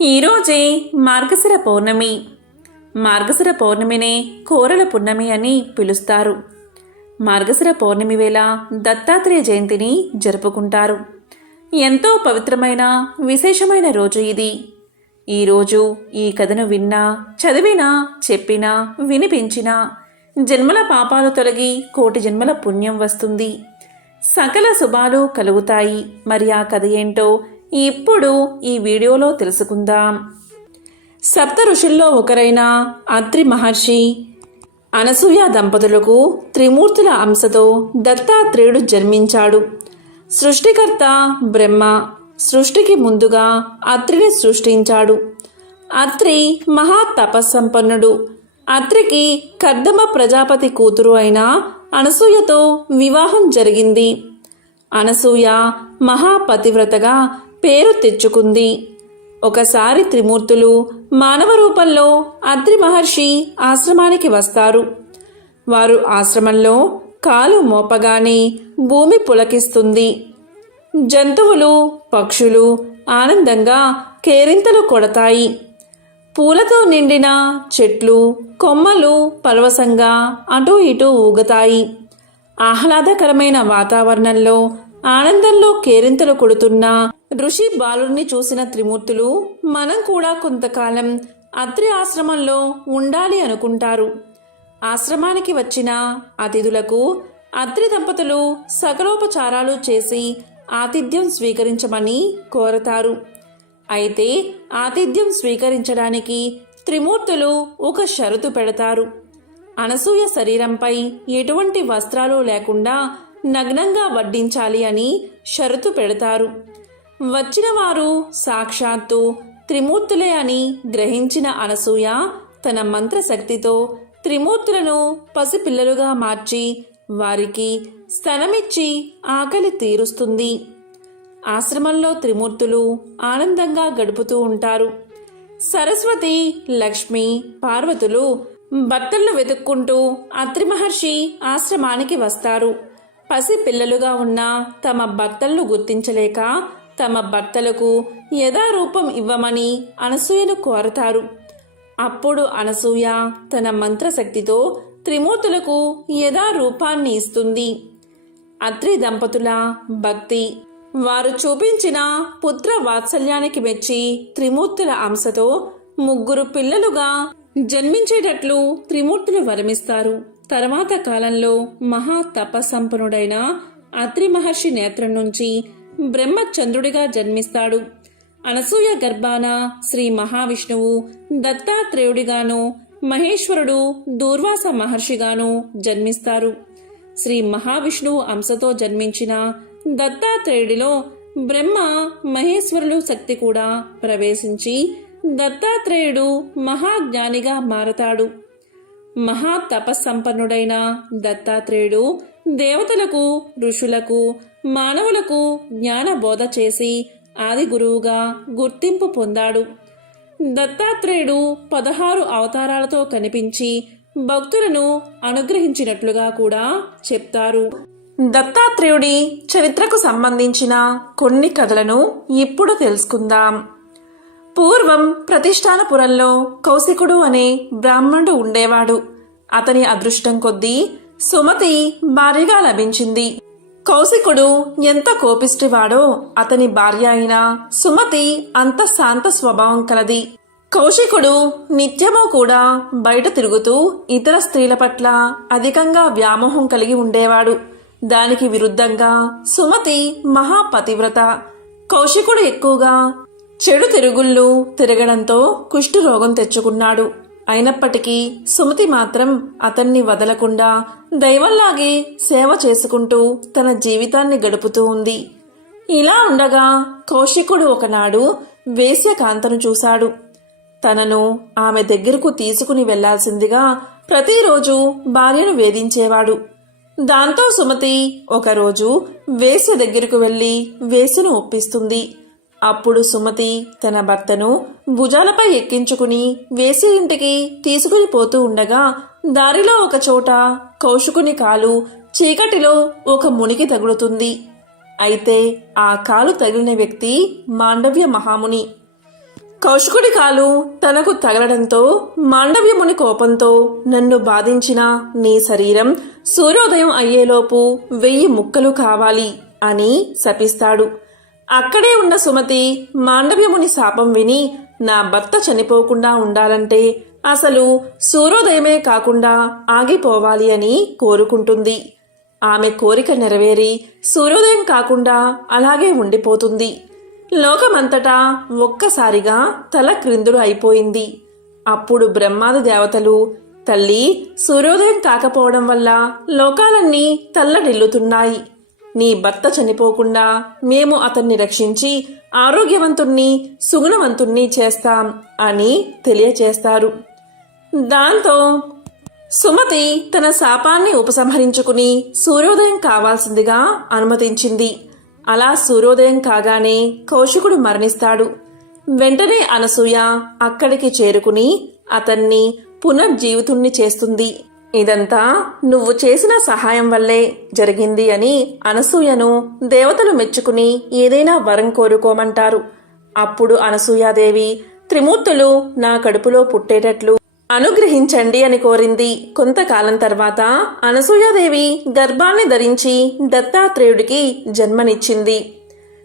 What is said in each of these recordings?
ఈరోజే మార్గశిర పౌర్ణమి. మార్గశిర పౌర్ణమినే కోరల పున్నమి అని పిలుస్తారు. మార్గశిర పౌర్ణమి వేళ దత్తాత్రేయ జయంతిని జరుపుకుంటారు. ఎంతో పవిత్రమైన విశేషమైన రోజు ఇది. ఈరోజు ఈ కథను విన్నా, చదివినా, చెప్పినా, వినిపించినా జన్మల పాపాలు తొలగి కోటి జన్మల పుణ్యం వస్తుంది. సకల శుభాలు కలుగుతాయి. మరి ఆ కథ ఏంటో ఇప్పుడు ఈ వీడియోలో తెలుసుకుందాం. సప్త ఋషుల్లో ఒకరైన అత్రి మహర్షి అనసూయ దంపతులకు త్రిమూర్తుల అంశతో దత్తాత్రేయుడు జన్మించాడు. సృష్టికర్త బ్రహ్మ సృష్టికి ముందుగా అత్రిని సృష్టించాడు. అత్రి మహా తపస్సంపన్నుడు. అత్రికి కర్దమ ప్రజాపతి కూతురు అయిన అనసూయతో వివాహం జరిగింది. అనసూయ మహాపతివ్రతగా పేరు తెచ్చుకుంది. ఒకసారి త్రిమూర్తులు మానవ రూపంలో అత్రి మహర్షి ఆశ్రమానికి వస్తారు. వారు ఆశ్రమంలో కాలు మోపగానే భూమి పులకిస్తుంది. జంతువులు, పక్షులు ఆనందంగా కేరింతలు కొడతాయి. పూలతో నిండిన చెట్లు, కొమ్మలు పరవశంగా అటూ ఇటూ ఊగుతాయి. ఆహ్లాదకరమైన వాతావరణంలో ఆనందంలో కేరింతలు కొడుతున్న ఋషి బాలుని చూసిన త్రిమూర్తులు మనం కూడా కొంతకాలం అత్రి ఆశ్రమంలో ఉండాలి అనుకుంటారు. ఆశ్రమానికి వచ్చిన అతిథులకు అత్రి దంపతులు సకలోపచారాలు చేసి ఆతిథ్యం స్వీకరించమని కోరతారు. అయితే ఆతిథ్యం స్వీకరించడానికి త్రిమూర్తులు ఒక షరతు పెడతారు. అనసూయ శరీరంపై ఎటువంటి వస్త్రాలు లేకుండా నగ్నంగా వడ్డించాలి అని షరతు పెడతారు. వచ్చిన వారు సాక్షాత్తు త్రిమూర్తులే అని గ్రహించిన అనసూయ తన మంత్రశక్తితో త్రిమూర్తులను పసిపిల్లలుగా మార్చి వారికి స్తనమిచ్చి ఆకలి తీరుస్తుంది. ఆశ్రమంలో త్రిమూర్తులు ఆనందంగా గడుపుతూ ఉంటారు. సరస్వతి, లక్ష్మి, పార్వతులు భర్తలను వెతుక్కుంటూ అత్రి మహర్షి ఆశ్రమానికి వస్తారు. పసి పిల్లలుగా ఉన్న తమ భర్తలను గుర్తించలేక తమ భర్తలకు యథారూపం ఇవ్వమని అనసూయను కోరతారు. అప్పుడు అనసూయ తన మంత్రశక్తితో త్రిమూర్తులకు యథారూపాన్ని ఇస్తుంది. అత్రి దంపతుల భక్తి, వారు చూపించిన పుత్ర వాత్సల్యానికి మెచ్చి త్రిమూర్తుల అంశతో ముగ్గురు పిల్లలుగా జన్మించేటట్లు త్రిమూర్తులు వరమిస్తారు. తర్వాత కాలంలో మహా తపస్సంపన్నుడైన అత్రి మహర్షి నేత్రం నుంచి బ్రహ్మచంద్రుడిగా జన్మిస్తాడు. అనసూయ గర్భాన శ్రీ మహావిష్ణువు దత్తాత్రేయుడిగాను, మహేశ్వరుడు దూర్వాస మహర్షిగాను జన్మిస్తారు. శ్రీ మహావిష్ణువు అంశతో జన్మించిన దత్తాత్రేయుడిలో బ్రహ్మ మహేశ్వరులు శక్తి కూడా ప్రవేశించి దత్తాత్రేయుడు మహాజ్ఞానిగా మారతాడు. మహా తపస్సంపన్నుడైన దత్తాత్రేయుడు దేవతలకు, ఋషులకు, మానవులకు జ్ఞాన బోధ చేసి ఆది గురువుగా గుర్తింపు పొందాడు. దత్తాత్రేయుడు 16 అవతారాలతో కనిపించి భక్తులను అనుగ్రహించినట్లుగా కూడా చెప్తారు. దత్తాత్రేయుడి చరిత్రకు సంబంధించిన కొన్ని కథలను ఇప్పుడు తెలుసుకుందాం. పూర్వం ప్రతిష్టానపురంలో కౌశికుడు అనే బ్రాహ్మణుడు ఉండేవాడు. అతని అదృష్టం కొద్దీ సుమతి భార్యగా లభించింది. కౌశికుడు ఎంత కోపిష్టివాడో అతని భార్య అయిన సుమతి అంత శాంత స్వభావం కలది. కౌశికుడు నిత్యము కూడా బయట తిరుగుతూ ఇతర స్త్రీల పట్ల అధికంగా వ్యామోహం కలిగి ఉండేవాడు. దానికి విరుద్ధంగా సుమతి మహాపతివ్రత. కౌశికుడు ఎక్కువగా చెడు తిరుగుళ్ళు తిరగడంతో కుష్టు రోగం తెచ్చుకున్నాడు. అయినప్పటికీ సుమతి మాత్రం అతన్ని వదలకుండా దైవంలాగే సేవ చేసుకుంటూ తన జీవితాన్ని గడుపుతూ ఉంది. ఇలా ఉండగా కౌశికుడు ఒకనాడు వేశ్యకాంతను చూశాడు. తనను ఆమె దగ్గరకు తీసుకుని వెళ్లాల్సిందిగా ప్రతిరోజు భార్యను వేధించేవాడు. దాంతో సుమతి ఒకరోజు వేశ్య దగ్గరకు వెళ్లి వేశ్యను ఒప్పిస్తుంది. అప్పుడు సుమతి తన భర్తను భుజాలపై ఎక్కించుకుని వేసి ఇంటికి తీసుకుని పోతూ ఉండగా దారిలో ఒక చోట కౌశికుని కాలు చీకటిలో ఒక మునికి తగులుతుంది. అయితే ఆ కాలు తగిలిన వ్యక్తి మాండవ్య మహాముని. కౌశికుడి కాలు తనకు తగలడంతో మాండవ్యముని కోపంతో నన్ను బాధించిన నీ శరీరం సూర్యోదయం అయ్యేలోపు 1000 ముక్కలు కావాలి అని శపిస్తాడు. అక్కడే ఉన్న సుమతి మాండవ్యముని శాపం విని నా భర్త చనిపోకుండా ఉండాలంటే అసలు సూర్యోదయమే కాకుండా ఆగిపోవాలి అని కోరుకుంటుంది. ఆమె కోరిక నెరవేరి సూర్యోదయం కాకుండా అలాగే ఉండిపోతుంది. లోకమంతటా ఒక్కసారిగా తల క్రిందులు అయిపోయింది. అప్పుడు బ్రహ్మాది దేవతలు, తల్లి, సూర్యోదయం కాకపోవడం వల్ల లోకాలన్నీ తల్లడిల్లుతున్నాయి. నీ భర్త చనిపోకుండా మేము అతన్ని రక్షించి ఆరోగ్యవంతుణ్ణి సుగుణవంతుణ్ణి చేస్తాం అని తెలియచేస్తారు. దాంతో సుమతి తన శాపాన్ని ఉపసంహరించుకుని సూర్యోదయం కావాల్సిందిగా అనుమతించింది. అలా సూర్యోదయం కాగానే కౌశికుడు మరణిస్తాడు. వెంటనే అనసూయ అక్కడికి చేరుకుని అతన్ని పునర్జీవితుణ్ణి చేస్తుంది. ఇదంతా నువ్వు చేసిన సహాయం వల్లే జరిగింది అని అనసూయను దేవతలు మెచ్చుకుని ఏదైనా వరం కోరుకోమంటారు. అప్పుడు అనసూయాదేవి, త్రిమూర్తులు నా కడుపులో పుట్టేటట్లు అనుగ్రహించండి అని కోరింది. కొంతకాలం తర్వాత అనసూయాదేవి గర్భాన్ని ధరించి దత్తాత్రేయుడికి జన్మనిచ్చింది.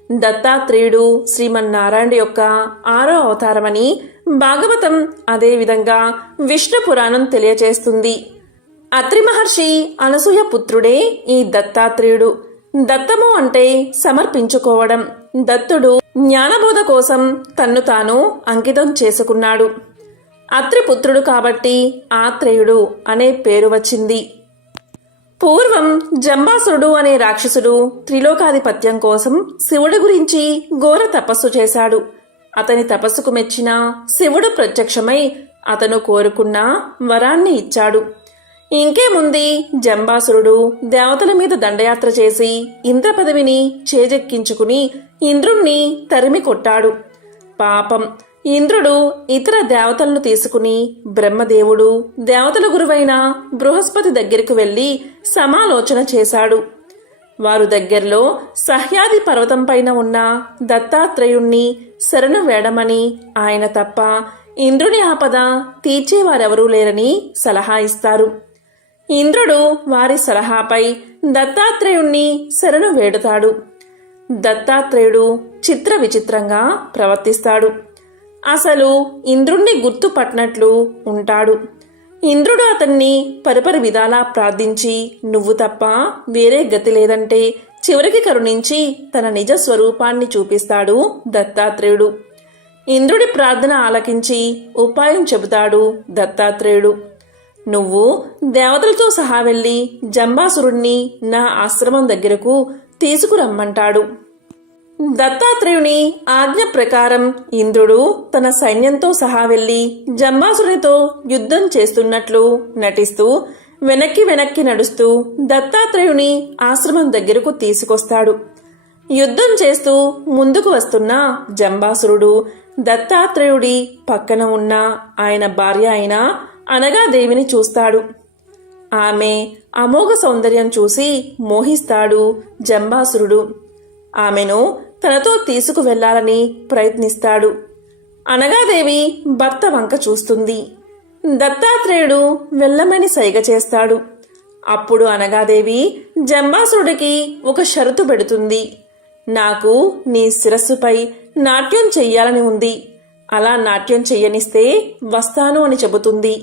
దత్తాత్రేయుడు శ్రీమన్నారాయణ యొక్క 6వ అవతారమని భాగవతం అదేవిధంగా విష్ణు పురాణం తెలియచేస్తుంది. అత్రి మహర్షి అనసూయ పుత్రుడే ఈ దత్తాత్రేయుడు. దత్తము అంటే సమర్పించుకోవడం. దత్తుడు జ్ఞానబోధ కోసం తన్ను తాను అంకితం చేసుకున్నాడు. అత్రి పుత్రుడు కాబట్టి ఆత్రేయుడు అనే పేరు వచ్చింది. పూర్వం జంబాసురుడు అనే రాక్షసుడు త్రిలోకాధిపత్యం కోసం శివుడి గురించి ఘోర తపస్సు చేశాడు. అతని తపస్సుకు మెచ్చిన శివుడు ప్రత్యక్షమై అతను కోరుకున్న వరాన్ని ఇచ్చాడు. ఇంకేముంది, జంబాసురుడు దేవతల మీద దండయాత్ర చేసి ఇంద్ర పదవిని చేజెక్కించుకుని ఇంద్రుణ్ణి తరిమి కొట్టాడు. పాపం, ఇంద్రుడు ఇతర దేవతలను తీసుకుని బ్రహ్మదేవుడు దేవతల గురువైన బృహస్పతి దగ్గరకు వెళ్లి సమాలోచన చేశాడు. వారు దగ్గరలో సహ్యాది పర్వతం పైన ఉన్న దత్తాత్రేయుణ్ణి శరణు వేడమని, ఆయన తప్ప ఇంద్రుని ఆపద తీర్చేవారెవరూ లేరని సలహా ఇస్తారు. ఇంద్రుడు వారి సలహాపై దత్తాత్రేయుణ్ణి శరణు వేడుతాడు. దత్తాత్రేయుడు చిత్ర విచిత్రంగా ప్రవర్తిస్తాడు. అసలు ఇంద్రుణ్ణి గుర్తుపట్టినట్లు ఉంటాడు. ఇంద్రుడు అతన్ని పరిపరి విధాలా ప్రార్థించి నువ్వు తప్ప వేరే గతి లేదంటే చివరికి కరుణించి తన నిజ స్వరూపాన్ని చూపిస్తాడు దత్తాత్రేయుడు. ఇంద్రుడి ప్రార్థన ఆలకించి ఉపాయం చెబుతాడు దత్తాత్రేయుడు. నువ్వు దేవతలతో సహా వెళ్లి జంబాసురుణ్ణి నా ఆశ్రమం దగ్గరకు తీసుకురమ్మంటాడు. దత్తాత్రేయుని ఆజ్ఞ ప్రకారం ఇంద్రుడు తన సైన్యంతో సహా వెళ్లి జంబాసురునితో యుద్ధం చేస్తున్నట్లు నటిస్తూ వెనక్కి నడుస్తూ దత్తాత్రేయుని ఆశ్రమం దగ్గరకు తీసుకొస్తాడు. యుద్ధం చేస్తూ ముందుకు వస్తున్న జంబాసురుడు దత్తాత్రేయుడి పక్కన ఉన్న ఆయన భార్య అయిన అనగాదేవిని చూస్తాడు. ఆమె అమోఘ సౌందర్యం చూసి మోహిస్తాడు జంబాసురుడు. ఆమెను తనతో తీసుకువెళ్లాలని ప్రయత్నిస్తాడు. అనగాదేవి భర్త వంక చూస్తుంది. దత్తాత్రేయుడు వెళ్ళమని సైగ చేస్తాడు. అప్పుడు అనగాదేవి జంబాసురుడికి ఒక షరతు పెడుతుంది. నాకు నీ శిరస్సుపై నాట్యం చెయ్యాలని ఉంది. అలా నాట్యం చెయ్యనిస్తే వస్తాను అని చెబుతుంది.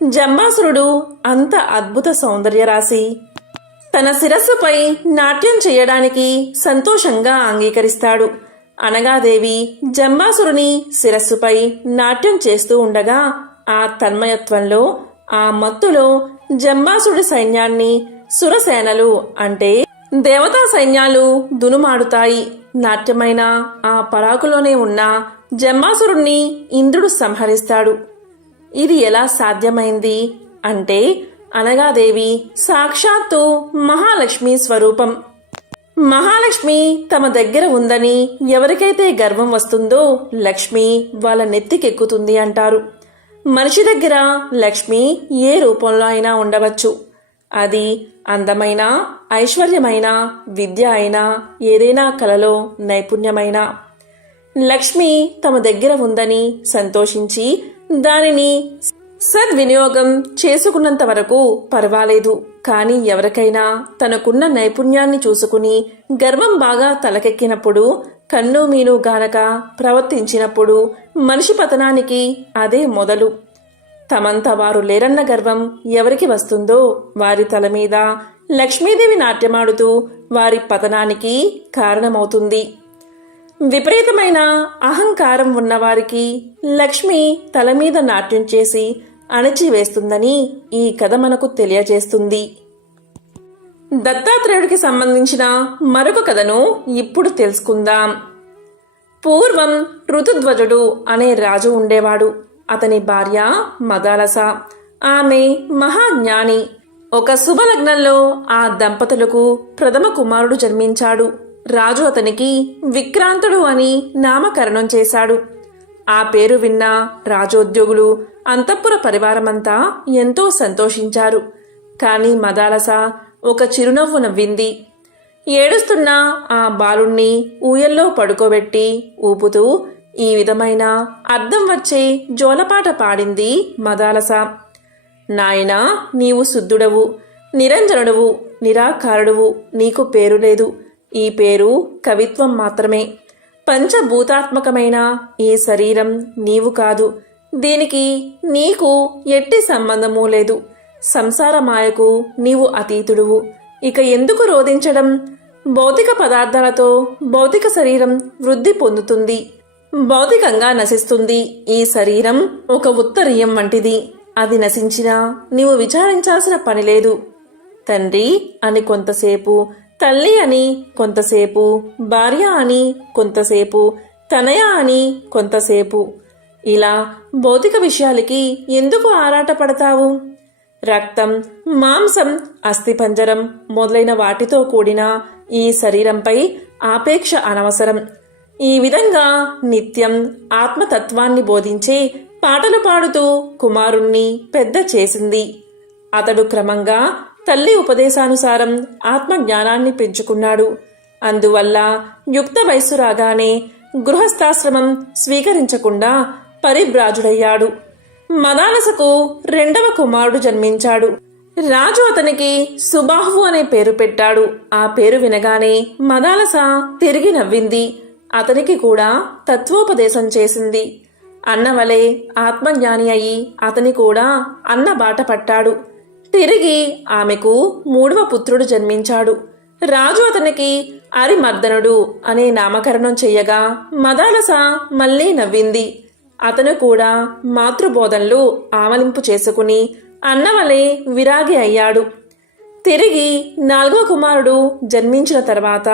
జంబాసురుడు అంత అద్భుత సౌందర్యరాశి తన శిరస్సుపై నాట్యం చేయడానికి సంతోషంగా అంగీకరిస్తాడు. అనగాదేవి జంబాసురుని శిరస్సుపై నాట్యం చేస్తూ ఉండగా ఆ తన్మయత్వంలో, ఆ మత్తులో జంబాసురుడి సైన్యాన్ని సురసేనలు అంటే దేవతా సైన్యాలు దునుమాడుతాయి. నాట్యమైన ఆ పరాకులోనే ఉన్న జంబాసురుణ్ణి ఇంద్రుడు సంహరిస్తాడు. ఇది ఎలా సాధ్యమైంది అంటే అనగాదేవి సాక్షాత్తు మహాలక్ష్మి స్వరూపం. మహాలక్ష్మి తమ దగ్గర ఉందని ఎవరికైతే గర్వం వస్తుందో లక్ష్మి వాళ్ళ నెత్తికెక్కుతుంది అంటారు. మనిషి దగ్గర లక్ష్మి ఏ రూపంలో అయినా ఉండవచ్చు. అది అందమైన, ఐశ్వర్యమైన, విద్య అయినా, ఏదైనా కళలో నైపుణ్యమైనా. లక్ష్మి తమ దగ్గర ఉందని సంతోషించి దానిని సద్వినియోగం చేసుకున్నంత వరకు పర్వాలేదు. కానీ ఎవరికైనా తనకున్న నైపుణ్యాన్ని చూసుకుని గర్వం బాగా తలకెక్కినప్పుడు, కన్ను మీను గానక ప్రవర్తించినప్పుడు మనిషి పతనానికి అదే మొదలు. తమంతా వారు లేరన్న గర్వం ఎవరికి వస్తుందో వారి తల మీద లక్ష్మీదేవి నాట్యమాడుతూ వారి పతనానికి కారణమవుతుంది. విపరీతమైన అహంకారం ఉన్నవారికి లక్ష్మి తల మీద నాట్యం చేసి అణచివేస్తుందని ఈ కథ మనకు తెలియజేస్తుంది. దత్తాత్రేయుడికి సంబంధించిన మరొక కథను ఇప్పుడు తెలుసుకుందాం. పూర్వం ఋతుధ్వజుడు అనే రాజు ఉండేవాడు. అతని భార్య మదాలస. ఆమె మహాజ్ఞాని. ఒక శుభలగ్నంలో ఆ దంపతులకు ప్రథమ కుమారుడు జన్మించాడు. రాజు అతనికి విక్రాంతుడు అని నామకరణం చేశాడు. ఆ పేరు విన్న రాజోద్యోగులు, అంతఃపుర పరివారమంతా ఎంతో సంతోషించారు. కాని మదాలస ఒక చిరునవ్వు నవ్వింది. ఏడుస్తున్న ఆ బాలుణ్ణి ఊయల్లో పడుకోబెట్టి ఊపుతూ ఈ విధమైన అర్థం వచ్చే జోలపాట పాడింది మదాలస. నాయనా, నీవు శుద్ధుడవు, నిరంజనుడవు, నిరాకారుడువు. నీకు పేరు లేదు. ఈ పేరు కవిత్వం మాత్రమే. పంచభూతాత్మకమైన ఈ శరీరం నీవు కాదు. దీనికి నీకు ఎట్టి సంబంధమూ లేదు. సంసార మాయకు నీవు అతీతుడువు. ఇక ఎందుకు రోధించడం? భౌతిక పదార్థాలతో భౌతిక శరీరం వృద్ధి పొందుతుంది, భౌతికంగా నశిస్తుంది. ఈ శరీరం ఒక ఉత్తరీయం వంటిది. అది నశించినా నీవు విచారించాల్సిన పని లేదు. తండ్రి అని కొంతసేపు, తల్లి అని కొంతసేపు, భార్య అని కొంతసేపు, తనయ అని కొంతసేపు. ఇలా భౌతిక విషయాలకి ఎందుకు ఆరాటపడతావు? రక్తం, మాంసం, అస్థిపంజరం మొదలైన వాటితో కూడిన ఈ శరీరంపై ఆపేక్ష అనవసరం. ఈ విధంగా నిత్యం ఆత్మతత్వాన్ని బోధించే పాటలు పాడుతూ కుమారుణ్ణి పెద్ద చేసింది. అతడు క్రమంగా తల్లి ఉపదేశానుసారం ఆత్మజ్ఞానాన్ని పెంచుకున్నాడు. అందువల్ల యుక్త వయస్సు రాగానే గృహస్థాశ్రమం స్వీకరించకుండా పరివ్రాజుడయ్యాడు. మదాలసకు రెండవ కుమారుడు జన్మించాడు. రాజు అతనికి సుబాహు అనే పేరు పెట్టాడు. ఆ పేరు వినగానే మదాలస తిరిగి నవ్వింది. అతనికి కూడా తత్వోపదేశం చేసింది. అన్నవలే ఆత్మజ్ఞాని అయి అతని కూడా అన్న బాట పట్టాడు. తిరిగి ఆమెకు మూడవ పుత్రుడు జన్మించాడు. రాజు అతనికి అరిమర్దనుడు అనే నామకరణం చెయ్యగా మదాలస మళ్లీ నవ్వింది. అతను కూడా మాతృబోధనలు ఆమలింపు చేసుకుని అన్నవలే విరాగి అయ్యాడు. తిరిగి నాలుగో కుమారుడు జన్మించిన తర్వాత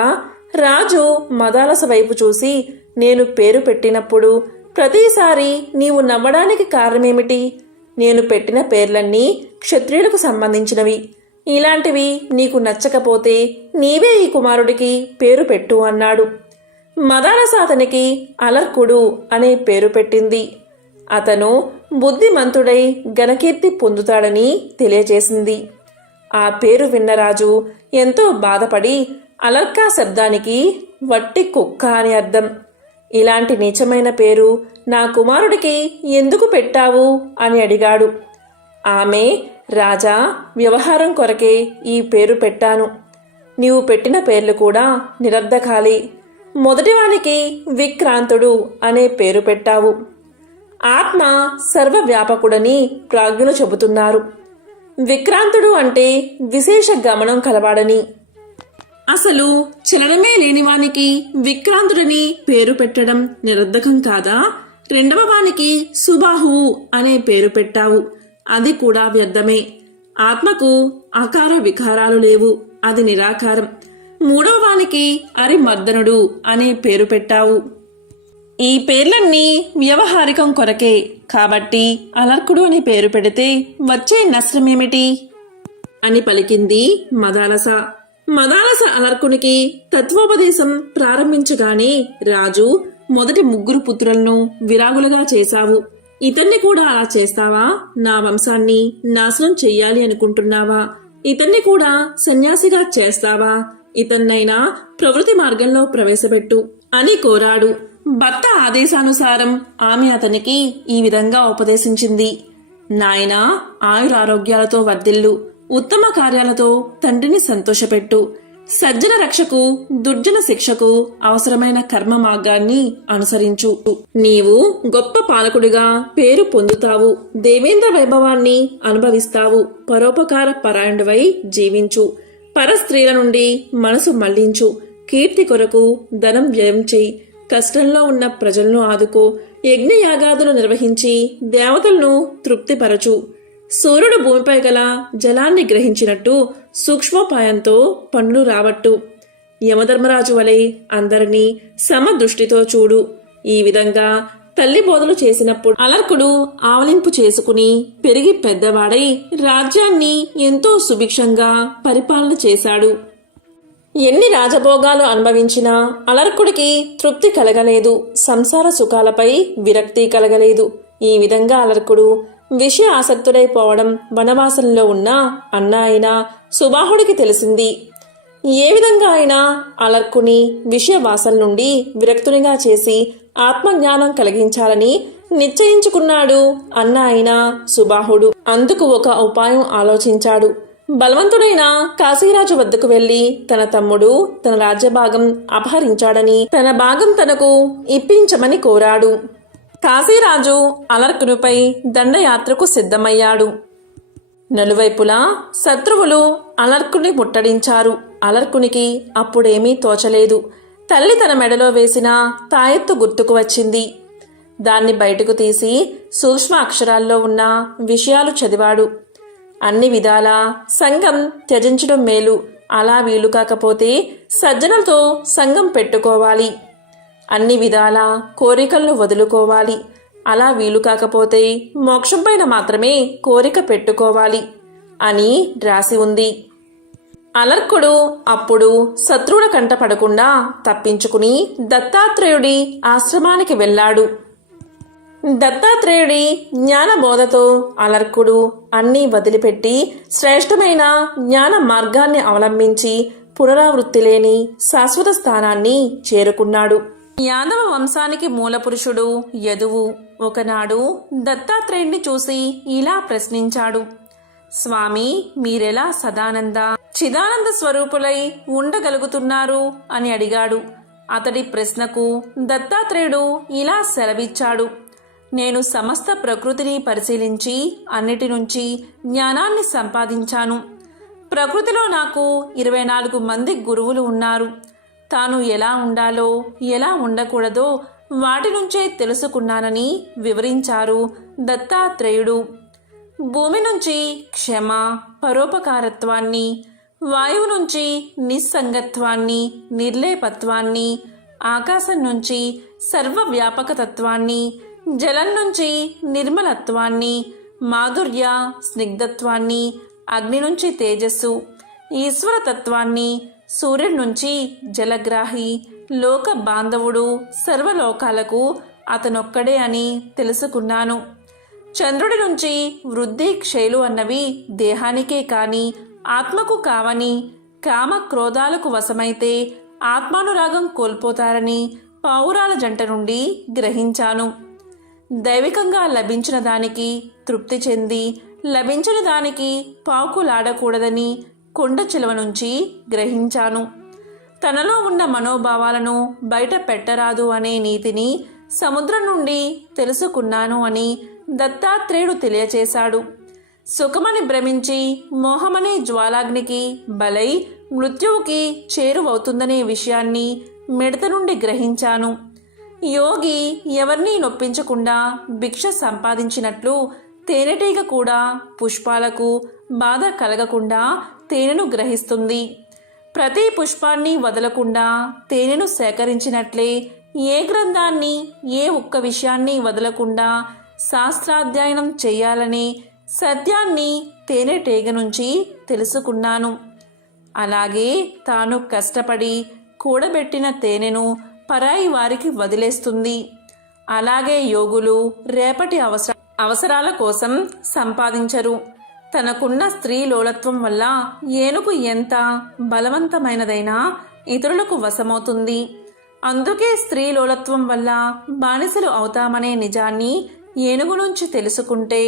రాజు మదాలస వైపు చూసి, నేను పేరు పెట్టినప్పుడు ప్రతిసారి నీవు నవ్వడానికి కారణమేమిటి? నేను పెట్టిన పేర్లన్నీ క్షత్రియులకు సంబంధించినవి. ఇలాంటివి నీకు నచ్చకపోతే నీవే ఈ కుమారుడికి పేరు పెట్టు అన్నాడు. మదాలస అతనికి అలర్కుడు అనే పేరు పెట్టింది. అతను బుద్ధిమంతుడై ఘనకీర్తి పొందుతాడని తెలియజేసింది. ఆ పేరు విన్న రాజు ఎంతో బాధపడి అలర్కా శబ్దానికి వట్టి కుక్క అని అర్థం. ఇలాంటి నీచమైన పేరు నా కుమారుడికి ఎందుకు పెట్టావు అని అడిగాడు. ఆమె, రాజా, వ్యవహారం కొరకే ఈ పేరు పెట్టాను. నీవు పెట్టిన పేర్లు కూడా నిరర్ధకాలే. మొదటివానికి విక్రాంతుడు అనే పేరు పెట్టావు. ఆత్మ సర్వవ్యాపకుడని ప్రాజ్ఞులు చెబుతున్నారు. విక్రాంతుడు అంటే విశేష గమనం కలవాడని. అసలు చలనమే లేనివానికి విక్రాంతుడని పేరు పెట్టడం నిరర్ధకం కాదా? రెండవ వానికి సుబాహు అనే పేరు పెట్టావు. అది కూడా వ్యర్థమే. ఆత్మకు ఆకార వికారాలు లేవు, అది నిరాకారం. మూడవ వానికి అరిమర్దనుడు అనే పేరు పెట్టావు. ఈ పేర్లన్నీ వ్యవహారికం కొరకే. కాబట్టి అలర్కుడు అనే పేరు పెడితే వచ్చే నష్టమేమిటి అని పలికింది మదాలస. మదాలస అలర్కునికి తత్వోపదేశం ప్రారంభించగానే రాజు, మొదటి ముగ్గురు పుత్రులను విరాగులుగా చేశావు. ఇతన్ని కూడా అలా చేస్తావా? నా వంశాన్ని నాశనం చెయ్యాలి అనుకుంటున్నావా? ఇతన్ని కూడా సన్యాసిగా చేస్తావా? ఇతన్నైనా ప్రవృత్తి మార్గంలో ప్రవేశపెట్టు అని కోరాడు. భర్త ఆదేశానుసారం ఆమె అతనికి ఈ విధంగా ఉపదేశించింది. నాయనా, ఆయురారోగ్యాలతో వర్ధిల్లు, ఉత్తమ కార్యాలతో తండ్రిని సంతోషపెట్టు, సజ్జన రక్షకు దుర్జన శిక్షకు అవసరమైన కర్మ మార్గాన్ని అనుసరించు. నీవు గొప్ప పాలకుడిగా పేరు పొందుతావు, దేవేంద్ర వైభవాన్ని అనుభవిస్తావు. పరోపకార పరాయణుడివై జీవించు, పరస్త్రీల నుండి మనసు మళ్లించు, కీర్తి కొరకు ధనం వ్యయం చేయి, కష్టంలో ఉన్న ప్రజలను ఆదుకో, యజ్ఞయాగాదులు నిర్వహించి దేవతలను తృప్తిపరచు. సూర్యుడు భూమిపై గల జలాన్ని గ్రహించినట్టు సూక్ష్మోపాయంతో పనులు రాబట్టు. యమధర్మరాజు వలె అందరినీ సమదృష్టితో చూడు. ఈ విధంగా తల్లి బోధలు చేసినప్పుడు అలర్కుడు ఆవలింపు చేసుకుని పెరిగి పెద్దవాడై రాజ్యాన్ని ఎంతో సుభిక్షంగా పరిపాలన చేశాడు. ఎన్ని రాజభోగాలు అనుభవించినా అలర్కుడికి తృప్తి కలగలేదు, సంసార సుఖాలపై విరక్తి కలగలేదు. ఈ విధంగా అలర్కుడు విషయ ఆసక్తుడైపోవడం వనవాసంలో ఉన్న అన్న అయిన సుబాహుడికి తెలిసింది. ఏ విధంగా అయినా అలర్కుని విషయ వాసన నుండి విరక్తునిగా చేసి ఆత్మజ్ఞానం కలిగించాలని నిశ్చయించుకున్నాడు అన్న అయిన సుబాహుడు. అందుకు ఒక ఉపాయం ఆలోచించాడు. బలవంతుడైన కాశీరాజు వద్దకు వెళ్లి తన తమ్ముడు తన రాజ్యభాగం అపహరించాడని తన భాగం తనకు ఇప్పించమని కోరాడు. కాశీరాజు అలర్కునిపై దండయాత్రకు సిద్ధమయ్యాడు. నలువైపులా శత్రువులు అలర్కుని ముట్టడించారు. అలర్కునికి అప్పుడేమీ తోచలేదు. తల్లి తన మెడలో వేసిన తాయెత్తు గుర్తుకు వచ్చింది. దాన్ని బయటకు తీసి సూక్ష్మ అక్షరాల్లో ఉన్న విషయాలు చదివాడు. అన్ని విధాలా సంఘం త్యజించడం మేలు, అలా వీలు కాకపోతే సజ్జనులతో సంఘం పెట్టుకోవాలి. అన్ని విధాలా కోరికలను వదులుకోవాలి, అలా వీలు కాకపోతే మోక్షం పైన మాత్రమే కోరిక పెట్టుకోవాలి అని రాసి ఉంది. అలర్కుడు అప్పుడు శత్రువుల కంట పడకుండా తప్పించుకుని దత్తాత్రేయుడి ఆశ్రమానికి వెళ్ళాడు. దత్తాత్రేయుడి జ్ఞానబోధతో అలర్కుడు అన్నీ వదిలిపెట్టి శ్రేష్టమైన జ్ఞాన మార్గాన్ని అవలంబించి పునరావృత్తి లేని శాశ్వత స్థానాన్ని చేరుకున్నాడు. యాదవ వంశానికి మూలపురుషుడు యదువు ఒకనాడు దత్తాత్రేయుడిని చూసి ఇలా ప్రశ్నించాడు. స్వామి, మీరెలా సదానంద చిదానంద స్వరూపులై ఉండగలుగుతున్నారు అని అడిగాడు. అతడి ప్రశ్నకు దత్తాత్రేయుడు ఇలా సెలవిచ్చాడు. నేను సమస్త ప్రకృతిని పరిశీలించి అన్నిటి నుంచి జ్ఞానాన్ని సంపాదించాను. ప్రకృతిలో నాకు 24 మంది గురువులు ఉన్నారు. తాను ఎలా ఉండాలో ఎలా ఉండకూడదో వాటి నుంచే తెలుసుకున్నానని వివరించారు దత్తాత్రేయుడు. భూమి నుంచి క్షమ పరోపకారత్వాన్ని, వాయువు నుంచి నిస్సంగత్వాన్ని నిర్లేపత్వాన్ని, ఆకాశం నుంచి సర్వవ్యాపకతత్వాన్ని, జలం నుంచి నిర్మలత్వాన్ని, మాధుర్య స్నిగ్ధత్వాన్ని, అగ్ని నుంచి తేజస్సు, ఈశ్వరతత్వాన్ని, సూర్యుడి నుంచి జలగ్రాహి, లోక బాంధవుడు, సర్వలోకాలకు అతనొక్కడే అని తెలుసుకున్నాను. చంద్రుడి నుంచి వృద్ధి క్షేలు అన్నవి దేహానికే కాని ఆత్మకు కావని, కామ క్రోధాలకు వశమైతే ఆత్మానురాగం కోల్పోతారని పావురాల జంట నుండి గ్రహించాను. దైవికంగా లభించిన దానికి తృప్తి చెంది లభించని దానికి పాకులాడకూడదని కొండ చిలువ నుంచి గ్రహించాను. తనలో ఉన్న మనోభావాలను బయట పెట్టరాదు అనే నీతిని సముద్రం నుండి తెలుసుకున్నాను అని దత్తాత్రేయుడు తెలియచేశాడు. సుఖమని భ్రమించి మోహమనే జ్వాలాగ్నికి బలై మృత్యువుకి చేరువవుతుందనే విషయాన్ని మిడత నుండి గ్రహించాను. యోగి ఎవరినీ నొప్పించకుండా భిక్ష సంపాదించినట్లు తేనెటీగ కూడా పుష్పాలకు బాధ కలగకుండా తేనెను గ్రహిస్తుంది. ప్రతి పుష్పాన్ని వదలకుండా తేనెను సేకరించినట్లే ఏ గ్రంథాన్ని ఏ ఒక్క విషయాన్ని వదలకుండా శాస్త్రాధ్యయనం చేయాలనే సత్యాన్ని తేనెటీగ నుంచి తెలుసుకున్నాను. అలాగే తాను కష్టపడి కూడబెట్టిన తేనెను పరాయి వారికి వదిలేస్తుంది. అలాగే యోగులు రేపటి అవసరాల కోసం సంపాదించరు. తనకున్న స్త్రీ లోలత్వం వల్ల ఏనుగు ఎంత బలవంతమైనదైనా ఇతరులకు వశమవుతుంది. అందుకే స్త్రీ లోలత్వం వల్ల బానిసలు అవుతామనే నిజాన్ని ఏనుగు నుంచి తెలుసుకుంటే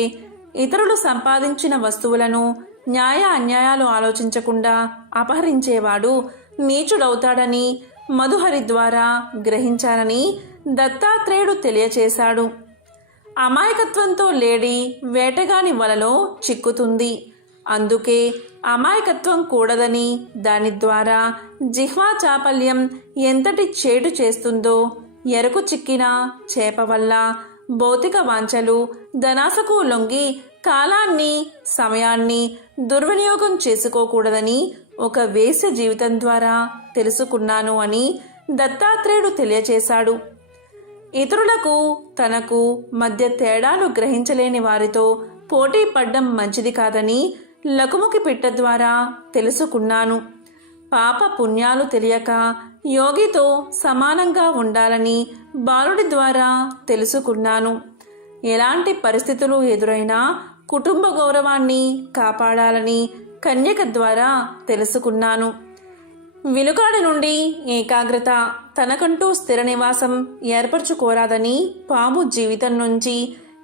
ఇతరులు సంపాదించిన వస్తువులను న్యాయ అన్యాయాలు ఆలోచించకుండా అపహరించేవాడు నీచుడవుతాడని మధుహరి ద్వారా గ్రహించాలని దత్తాత్రేయుడు తెలియచేశాడు. అమాయకత్వంతో లేడి వేటగాని వలలో చిక్కుతుంది. అందుకే అమాయకత్వం కూడదని, దాని ద్వారా జిహ్వా చాపల్యం ఎంతటి చేటు చేస్తుందో ఎరకు చిక్కిన చేప వల్ల భౌతిక వాంఛలు ధనాసకు లొంగి కాలాన్ని సమయాన్ని దుర్వినియోగం చేసుకోకూడదని ఒక వేశ్య జీవితం ద్వారా తెలుసుకున్నాను అని దత్తాత్రేయుడు తెలియచేశాడు. ఇతరులకు తనకు మధ్య తేడాలు గ్రహించలేని వారితో పోటీ పడ్డం మంచిది కాదని లకుముకి పిట్ట ద్వారా తెలుసుకున్నాను. పాప పుణ్యాలు తెలియక యోగితో సమానంగా ఉండాలని బాలుడి ద్వారా తెలుసుకున్నాను. ఎలాంటి పరిస్థితులు ఎదురైనా కుటుంబ గౌరవాన్ని కాపాడాలని కన్యక ద్వారా తెలుసుకున్నాను. విలుకాడి నుండి ఏకాగ్రత, తనకంటూ స్థిర నివాసం ఏర్పరచుకోరాదని పాము జీవితం నుంచి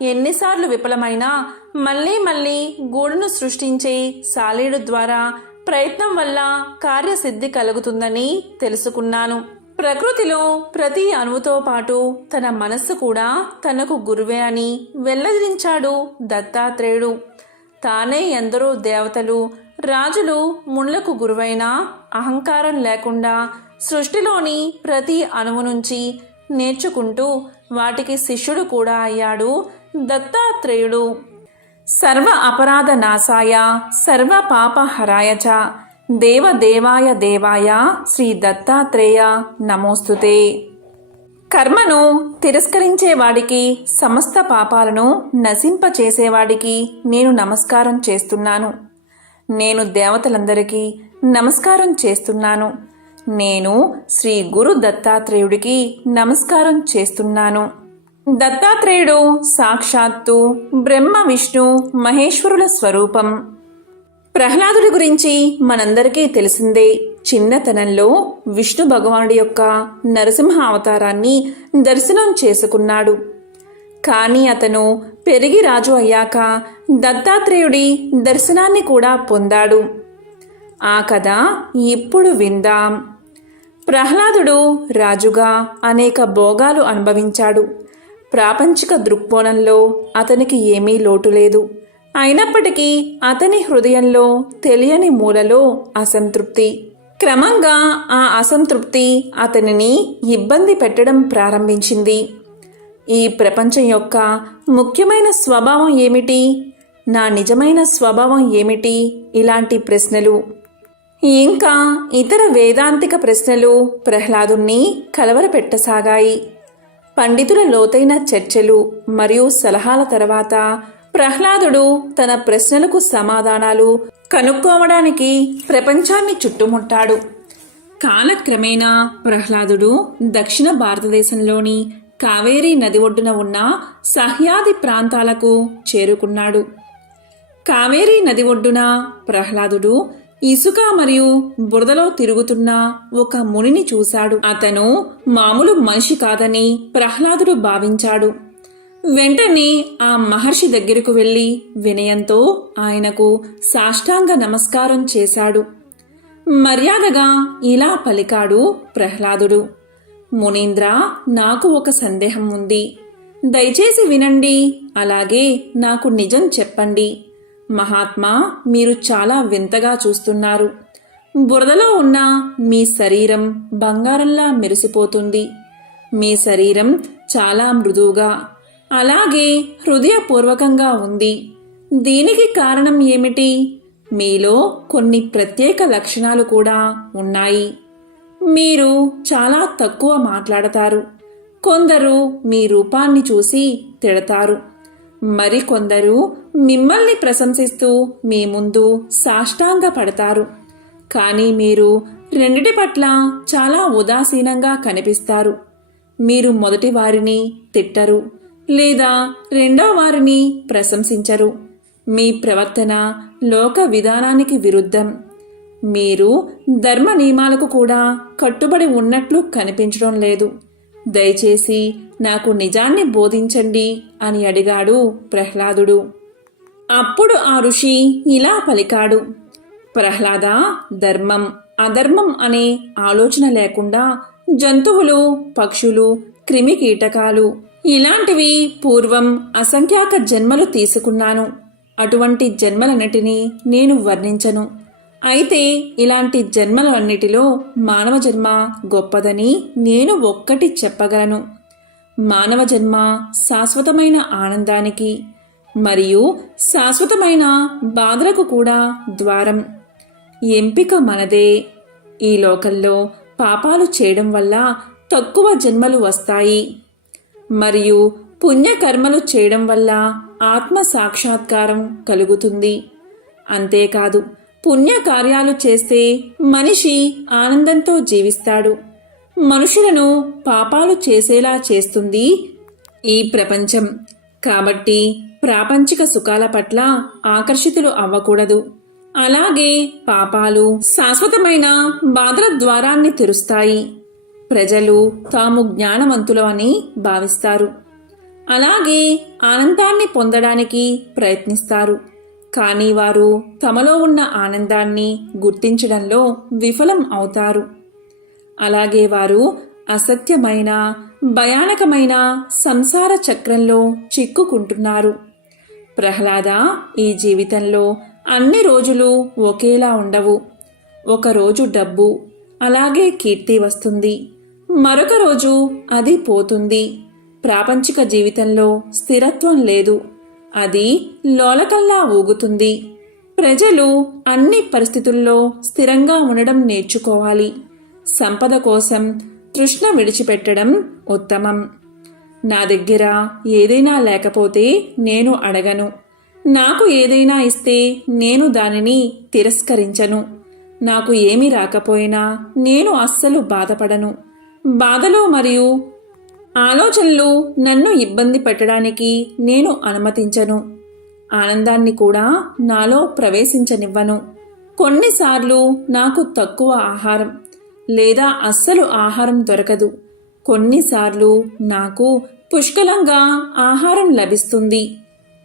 ఎన్నిసార్లు విఫలమైనా మళ్ళీ మళ్ళీ గూడును సృష్టించే సాలీడు ద్వారా ప్రయత్నం వల్ల కార్యసిద్ధి కలుగుతుందని తెలుసుకున్నాను. ప్రకృతిలో ప్రతి అణువుతో పాటు తన మనస్సు కూడా తనకు గురువే అని వెల్లడించాడు దత్తాత్రేయుడు. తానే ఎందరో దేవతలు, రాజులు, మునులకు గురువైన అహంకారం లేకుండా సృష్టిలోని ప్రతి అణువు నుంచి నేర్చుకుంటూ వాటికి శిష్యుడు కూడా అయ్యాడు దత్తాత్రేయుడు. సర్వ అపరాధ నాశాయ సర్వ పాప హరాయ చ దేవదేవాయ దేవాయ శ్రీ దత్తాత్రేయ నమోస్తుతే. కర్మను తిరస్కరించేవాడికి, సమస్త పాపాలను నశింపచేసేవాడికి నేను నమస్కారం చేస్తున్నాను. నేను దేవతలందరికీ నమస్కారం చేస్తున్నాను. నేను శ్రీ గురు దత్తాత్రేయుడికి నమస్కారం చేస్తున్నాను. దత్తాత్రేయుడు సాక్షాత్తు బ్రహ్మ విష్ణు మహేశ్వరుల స్వరూపం. ప్రహ్లాదుడి గురించి మనందరికీ తెలిసిందే. చిన్నతనంలో విష్ణు భగవానుడి యొక్క నరసింహ అవతారాన్ని దర్శనం చేసుకున్నాడు. కానీ అతను పెరిగి రాజు అయ్యాక దత్తాత్రేయుడి దర్శనాన్ని కూడా పొందాడు. ఆ కథ ఇప్పుడు విందాం. ప్రహ్లాదుడు రాజుగా అనేక భోగాలు అనుభవించాడు. ప్రాపంచిక దృక్కోణంలో అతనికి ఏమీ లోటు లేదు. అయినప్పటికీ అతని హృదయంలో తెలియని మూలలో అసంతృప్తి. క్రమంగా ఆ అసంతృప్తి అతనిని ఇబ్బంది పెట్టడం ప్రారంభించింది. ఈ ప్రపంచం యొక్క ముఖ్యమైన స్వభావం ఏమిటి? నా నిజమైన స్వభావం ఏమిటి? ఇలాంటి ప్రశ్నలు, ఇంకా ఇతర వేదాంతిక ప్రశ్నలు ప్రహ్లాదుణ్ణి కలవరపెట్టసాగాయి. పండితుల లోతైన చర్చలు మరియు సలహాల తర్వాత ప్రహ్లాదుడు తన ప్రశ్నలకు సమాధానాలు కనుక్కోవడానికి ప్రపంచాన్ని చుట్టుముట్టాడు. కాలక్రమేణా ప్రహ్లాదుడు దక్షిణ భారతదేశంలోని కావేరీ నది ఒడ్డున ఉన్న సహ్యాది ప్రాంతాలకు చేరుకున్నాడు. కావేరీ నది ఒడ్డున ప్రహ్లాదుడు ఇసుక మరియు బురదలో తిరుగుతున్న ఒక మునిని చూశాడు. అతను మామూలు మనిషి కాదని ప్రహ్లాదుడు భావించాడు. వెంటనే ఆ మహర్షి దగ్గరకు వెళ్లి వినయంతో ఆయనకు సాష్టాంగ నమస్కారం చేశాడు. మర్యాదగా ఇలా పలికాడు ప్రహ్లాదుడు, మునీంద్ర, నాకు ఒక సందేహం ఉంది. దయచేసి వినండి, అలాగే నాకు నిజం చెప్పండి. మహాత్మా, మీరు చాలా వింతగా చూస్తున్నారు. బురదలో ఉన్న మీ శరీరం బంగారంలా మెరిసిపోతుంది. మీ శరీరం చాలా మృదువుగా, అలాగే హృదయపూర్వకంగా ఉంది. దీనికి కారణం ఏమిటి? మీలో కొన్ని ప్రత్యేక లక్షణాలు కూడా ఉన్నాయి. మీరు చాలా తక్కువ మాట్లాడతారు. కొందరు మీ రూపాన్ని చూసి తిడతారు. మరికొందరు మిమ్మల్ని ప్రశంసిస్తూ మీ ముందు సాష్టాంగ పడతారు. కానీ మీరు రెండిటి పట్ల చాలా ఉదాసీనంగా కనిపిస్తారు. మీరు మొదటి వారిని తిట్టరు లేదా రెండో వారిని ప్రశంసించరు. మీ ప్రవర్తన లోక విధానానికి విరుద్ధం. మీరు ధర్మ నియమాలకు కూడా కట్టుబడి ఉన్నట్లు కనిపించడం లేదు. దయచేసి నాకు నిజాన్ని బోధించండి అని అడిగాడు ప్రహ్లాదుడు. అప్పుడు ఆ ఋషి ఇలా పలికాడు. ప్రహ్లాద, ధర్మం అధర్మం అనే ఆలోచన లేకుండా జంతువులు, పక్షులు, క్రిమి కీటకాలు ఇలాంటివి పూర్వం అసంఖ్యాక జన్మలు తీసుకున్నాను. అటువంటి జన్మలన్నిటినీ నేను వర్ణించను. అయితే ఇలాంటి జన్మలన్నిటిలో మానవ జన్మ గొప్పదని నేను ఒక్కటి చెప్పగలను. మానవ జన్మ శాశ్వతమైన ఆనందానికి మరియు శాశ్వతమైన బాధలకు కూడా ద్వారం. ఎంపిక మనదే. ఈ లోకంలో పాపాలు చేయడం వల్ల తక్కువ జన్మలు వస్తాయి మరియు పుణ్యకర్మలు చేయడం వల్ల ఆత్మ సాక్షాత్కారం కలుగుతుంది. అంతేకాదు, పుణ్యకార్యాలు చేస్తే మనిషి ఆనందంతో జీవిస్తాడు. మనుషులను పాపాలు చేసేలా చేస్తుంది ఈ ప్రపంచం. కాబట్టి ప్రాపంచిక సుఖాల పట్ల ఆకర్షితులు అవ్వకూడదు. అలాగే పాపాలు శాశ్వతమైన బాధల ద్వారాన్ని తెరుస్తాయి. ప్రజలు తాము జ్ఞానవంతులు అని భావిస్తారు. అలాగే ఆనందాన్ని పొందడానికి ప్రయత్నిస్తారు. కానీ వారు తమలో ఉన్న ఆనందాన్ని గుర్తించడంలో విఫలం అవుతారు. అలాగే వారు అసత్యమైన భయానకమైన సంసార చక్రంలో చిక్కుకుంటున్నారు. ప్రహ్లాద, ఈ జీవితంలో అన్ని రోజులు ఒకేలా ఉండవు. ఒకరోజు డబ్బు అలాగే కీర్తి వస్తుంది, మరొక రోజు అది పోతుంది. ప్రాపంచిక జీవితంలో స్థిరత్వం లేదు, అది లోలకల్లా ఊగుతుంది. ప్రజలు అన్ని పరిస్థితుల్లో స్థిరంగా ఉండడం నేర్చుకోవాలి. సంపద కోసం తృష్ణ విడిచిపెట్టడం ఉత్తమం. నా దగ్గర ఏదైనా లేకపోతే నేను అడగను. నాకు ఏదైనా ఇస్తే నేను దానిని తిరస్కరించను. నాకు ఏమీ రాకపోయినా నేను అస్సలు బాధపడను. బాధలు మరియు ఆలోచనలు నన్ను ఇబ్బంది పెట్టడానికి నేను అనుమతించను. ఆనందాన్ని కూడా నాలో ప్రవేశించనివ్వను. కొన్నిసార్లు నాకు తక్కువ ఆహారం లేదా అస్సలు ఆహారం దొరకదు. కొన్నిసార్లు నాకు పుష్కలంగా ఆహారం లభిస్తుంది.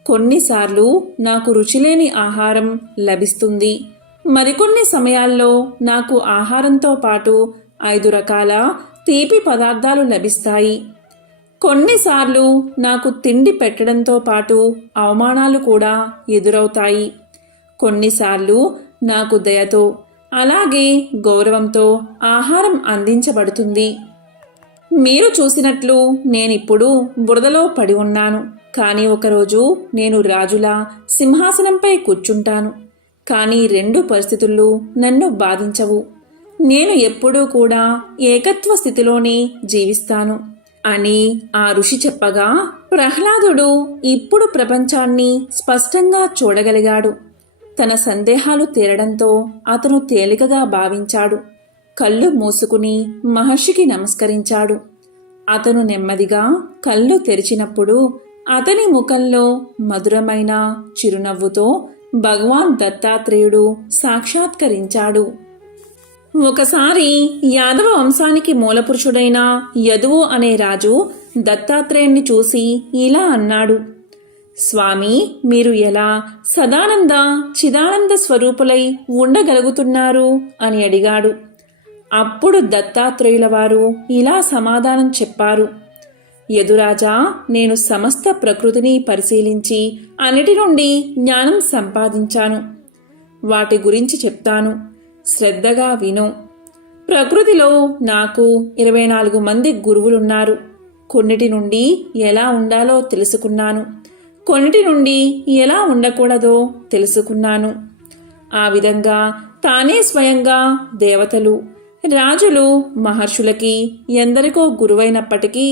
కొన్నిసార్లు నాకు రుచిలేని ఆహారం లభిస్తుంది. మరికొన్ని సమయాల్లో నాకు ఆహారంతో పాటు 5 రకాల తీపి పదార్థాలు లభిస్తాయి. కొన్నిసార్లు నాకు తిండి పెట్టడంతో పాటు అవమానాలు కూడా ఎదురవుతాయి. కొన్నిసార్లు నాకు దయతో అలాగే గౌరవంతో ఆహారం అందించబడుతుంది. మీరు చూసినట్లు నేనిప్పుడు బురదలో పడి ఉన్నాను. కానీ ఒకరోజు నేను రాజులా సింహాసనంపై కూర్చుంటాను. కానీ 2 పరిస్థితులు నన్ను బాధించవు. నేను ఎప్పుడూ కూడా ఏకత్వ స్థితిలోనే జీవిస్తాను అని ఆ ఋషి చెప్పగా ప్రహ్లాదుడు ఇప్పుడు ప్రపంచాన్ని స్పష్టంగా చూడగలిగాడు. తన సందేహాలు తీరడంతో అతను తేలికగా భావించాడు. కళ్ళు మూసుకుని మహర్షికి నమస్కరించాడు. అతను నెమ్మదిగా కళ్ళు తెరిచినప్పుడు అతని ముఖంలో మధురమైన చిరునవ్వుతో భగవాన్ దత్తాత్రేయుడు సాక్షాత్కరించాడు. ఒకసారి యాదవ వంశానికి మూలపురుషుడైన యదువు అనే రాజు దత్తాత్రేయుణ్ణి చూసి ఇలా అన్నాడు. స్వామి, మీరు ఎలా సదానంద చిదానంద స్వరూపులై ఉండగలుగుతున్నారు అని అడిగాడు. అప్పుడు దత్తాత్రేయుల వారు ఇలా సమాధానం చెప్పారు. యదురాజా, నేను సమస్త ప్రకృతిని పరిశీలించి అన్నిటి నుండి జ్ఞానం సంపాదించాను. వాటి గురించి చెప్తాను, శ్రద్ధగా విను. ప్రకృతిలో నాకు 24 మంది గురువులున్నారు. కొన్నిటి నుండి ఎలా ఉండాలో తెలుసుకున్నాను, కొన్నిటి నుండి ఎలా ఉండకూడదో తెలుసుకున్నాను. ఆ విధంగా తానే స్వయంగా దేవతలు, రాజులు, మహర్షులకి ఎందరికో గురువైనప్పటికీ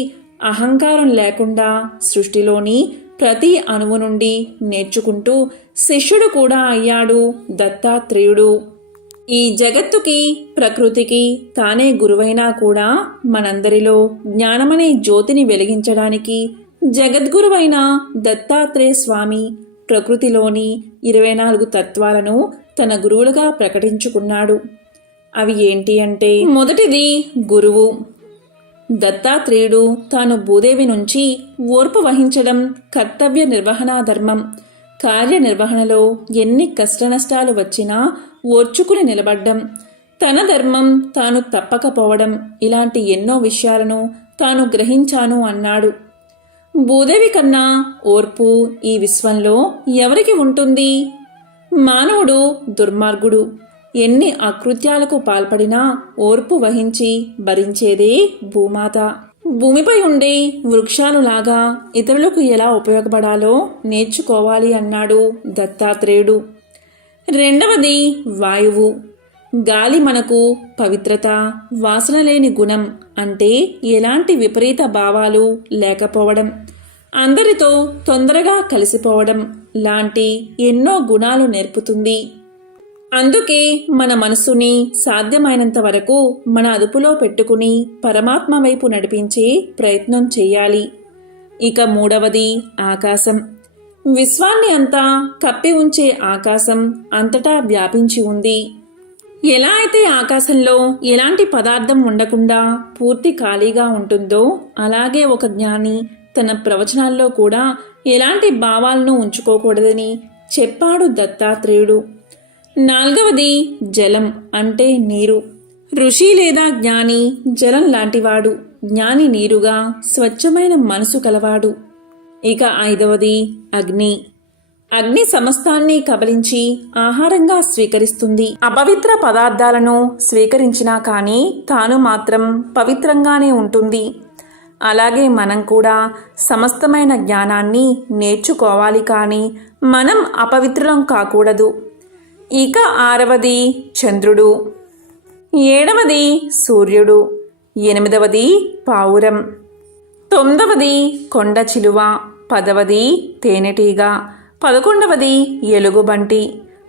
అహంకారం లేకుండా సృష్టిలోని ప్రతి అణువు నుండి నేర్చుకుంటూ శిష్యుడు కూడా అయ్యాడు దత్తాత్రేయుడు. ఈ జగత్తుకి ప్రకృతికి తానే గురువైనా కూడా మనందరిలో జ్ఞానమనే జ్యోతిని వెలిగించడానికి జగద్గురువైన దత్తాత్రేయ స్వామి ప్రకృతిలోని 24 తత్వాలను తన గురువులుగా ప్రకటించుకున్నాడు. అవి ఏంటి అంటే, మొదటిది గురువు. దత్తాత్రేయుడు తాను భూదేవి నుంచి ఓర్పు వహించడం కర్తవ్య నిర్వహణా ధర్మం. కార్యనిర్వహణలో ఎన్ని కష్టనష్టాలు వచ్చినా ఓర్చుకుని నిలబడ్డం, తన ధర్మం తాను తప్పకపోవడం, ఇలాంటి ఎన్నో విషయాలను తాను గ్రహించాను అన్నాడు. భూదేవి కన్నా ఓర్పు ఈ విశ్వంలో ఎవరికి ఉంటుంది? మానవుడు దుర్మార్గుడు. ఎన్ని అకృత్యాలకు పాల్పడినా ఓర్పు వహించి భరించేదే భూమాత. భూమిపై ఉండే వృక్షాలులాగా ఇతరులకు ఎలా ఉపయోగపడాలో నేర్చుకోవాలి అన్నాడు దత్తాత్రేయుడు. రెండవది వాయువు. గాలి మనకు పవిత్రత, వాసన లేని గుణం, అంటే ఎలాంటి విపరీత భావాలు లేకపోవడం, అందరితో తొందరగా కలిసిపోవడం లాంటి ఎన్నో గుణాలు నేర్పుతుంది. అందుకే మన మనసుని సాధ్యమైనంత వరకు మన అదుపులో పెట్టుకుని పరమాత్మ వైపు నడిపించే ప్రయత్నం చేయాలి. ఇక మూడవది ఆకాశం. విశ్వాన్ని అంతా కప్పి ఉంచే ఆకాశం అంతటా వ్యాపించి ఉంది. ఎలా అయితే ఆకాశంలో ఎలాంటి పదార్థం ఉండకుండా పూర్తి ఖాళీగా ఉంటుందో, అలాగే ఒక జ్ఞాని తన ప్రవచనాల్లో కూడా ఎలాంటి భావాలను ఉంచుకోకూడదని చెప్పాడు దత్తాత్రేయుడు. నాలుగవది జలం, అంటే నీరు. ఋషి లేదా జ్ఞాని జలం లాంటివాడు, జ్ఞాని నీరుగా స్వచ్ఛమైన మనసు కలవాడు. ఇక ఐదవది అగ్ని. అగ్ని సమస్తాన్ని కబలించి ఆహారంగా స్వీకరిస్తుంది. అపవిత్ర పదార్థాలను స్వీకరించినా కానీ తాను మాత్రం పవిత్రంగానే ఉంటుంది. అలాగే మనం కూడా సమస్తమైన జ్ఞానాన్ని నేర్చుకోవాలి, కానీ మనం అపవిత్రులం కాకూడదు. ఇక ఆరవది చంద్రుడు, ఏడవది సూర్యుడు, ఎనిమిదవది పావురం, తొమ్మిదవది కొండ చిలువ, 10వది తేనెటీగ, 11వది ఎలుగుబంటి,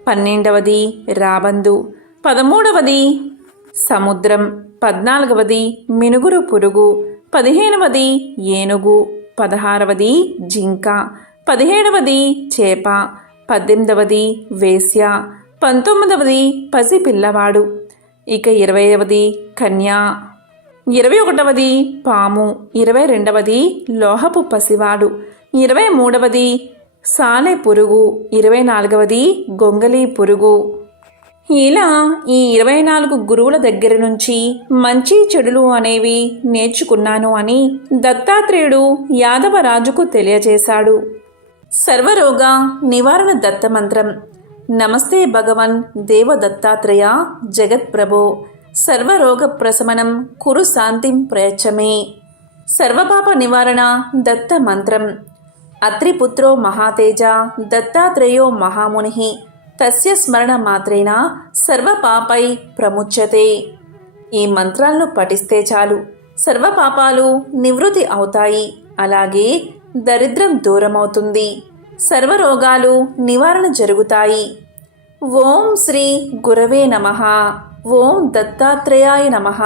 12వది రాబందు, 13వది సముద్రం, 14వది మినుగురు పురుగు, 15వది ఏనుగు, 16వది జింక, 17వది చేప, 18వది వేశ్య, 19వది పసిపిల్లవాడు. ఇక 20వది కన్య, 21వది పాము, 22వది లోహపు పసివాడు, 23వది సాలె పురుగు, 24వది గొంగలి పురుగు. ఇలా ఈ 24 గురువుల దగ్గర నుంచి మంచి చెడులు అనేవి నేర్చుకున్నాను అని దత్తాత్రేయుడు యాదవరాజుకు తెలియజేశాడు. సర్వరోగ నివారణ దత్తమంత్రం. నమస్తే భగవన్ దేవ దత్తాత్రేయ జగత్ప్రభో, సర్వరోగ ప్రశమనం కురు శాంతిం ప్రయచ్చమే. సర్వపాప నివారణ దత్త మంత్రం. అత్రిపుత్రో మహాతేజ దత్తాత్రేయో మహాముని, తస్య స్మరణ మాత్రేన సర్వపాపై ప్రముచ్యతే. ఈ మంత్రాలను పఠిస్తే చాలు సర్వపాపాలు నివృత్తి అవుతాయి. అలాగే దరిద్రం దూరమవుతుంది, సర్వరోగాలు నివారణ జరుగుతాయి. ఓం శ్రీ గురవే నమః. ఓం దత్తాత్రేయాయ నమః.